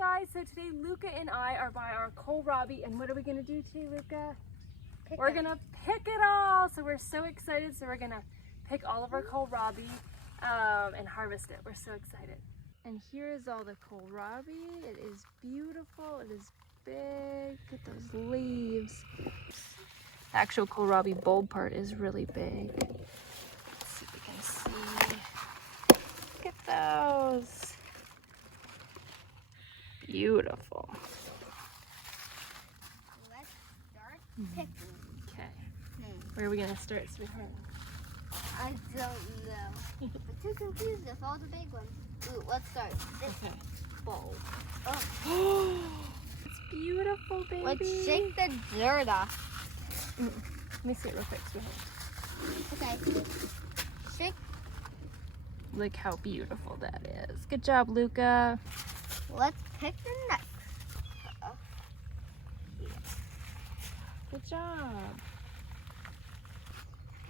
guys, so today Luca and I are by our kohlrabi, and what are we gonna do today, Luca? We're gonna pick it all. So we're so excited. So we're gonna pick all of our kohlrabi and harvest it. We're so excited. And here is all the kohlrabi. It is beautiful. It is big. Look at those leaves. The actual kohlrabi bulb part is really big. Let's see if we can see. Look at those. Beautiful. Let's start picking. Okay. Where are we gonna start, sweetheart? I don't know. I'm too confused with all the big ones. Ooh, let's start this bowl. Oh. It's beautiful, baby. Let's shake the dirt off. Let me see it real quick, sweetheart. Okay. Shake. Look how beautiful that is. Good job, Luca. Let's pick the next. Good job.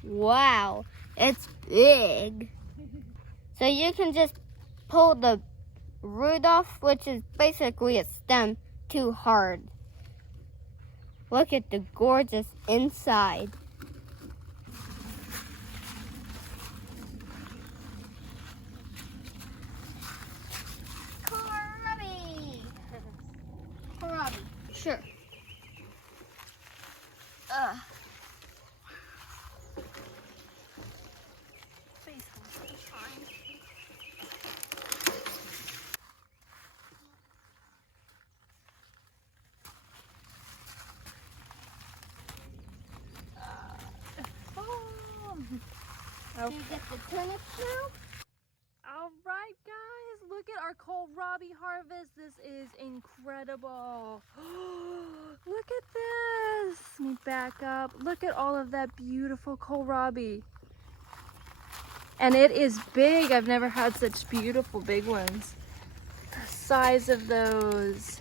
Wow, it's big. So you can just pull the root off, which is basically a stem, too hard. Look at the gorgeous inside. Kohlrabi! Kohlrabi, sure. Please hold the charm. Oh. Do you get the turnips now? All right, guys, look at our kohlrabi harvest. This is incredible. Look at this. Let me back up. Look at all of that beautiful kohlrabi. And it is big. I've never had such beautiful big ones. The size of those.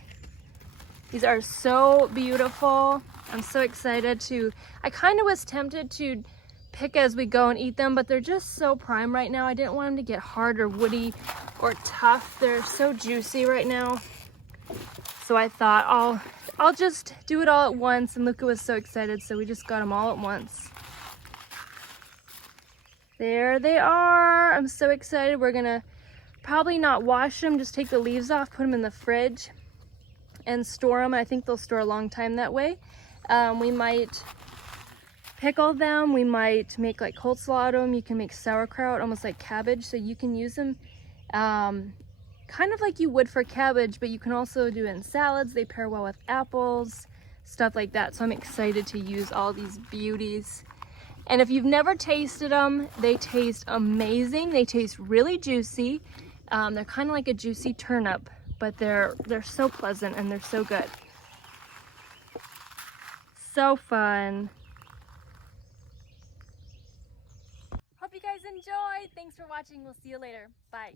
These are so beautiful. I'm so excited to, I kind of was tempted to pick as we go and eat them, but they're just so prime right now. I didn't want them to get hard or woody or tough. They're so juicy right now. So I thought I'll just do it all at once, and Luca was so excited, so we just got them all at once. There they are. I'm so excited. We're gonna probably not wash them, just take the leaves off, put them in the fridge and store them. I think they'll store a long time that way. We might pickle them. We might make like coleslaw out of them. You can make sauerkraut, almost like cabbage. So you can use them kind of like you would for cabbage, but you can also do it in salads. They pair well with apples, stuff like that. So I'm excited to use all these beauties. And if you've never tasted them, they taste amazing. They taste really juicy. They're kind of like a juicy turnip, but they're so pleasant and they're so good. So fun. Hope you guys enjoyed. Thanks for watching. We'll see you later. Bye.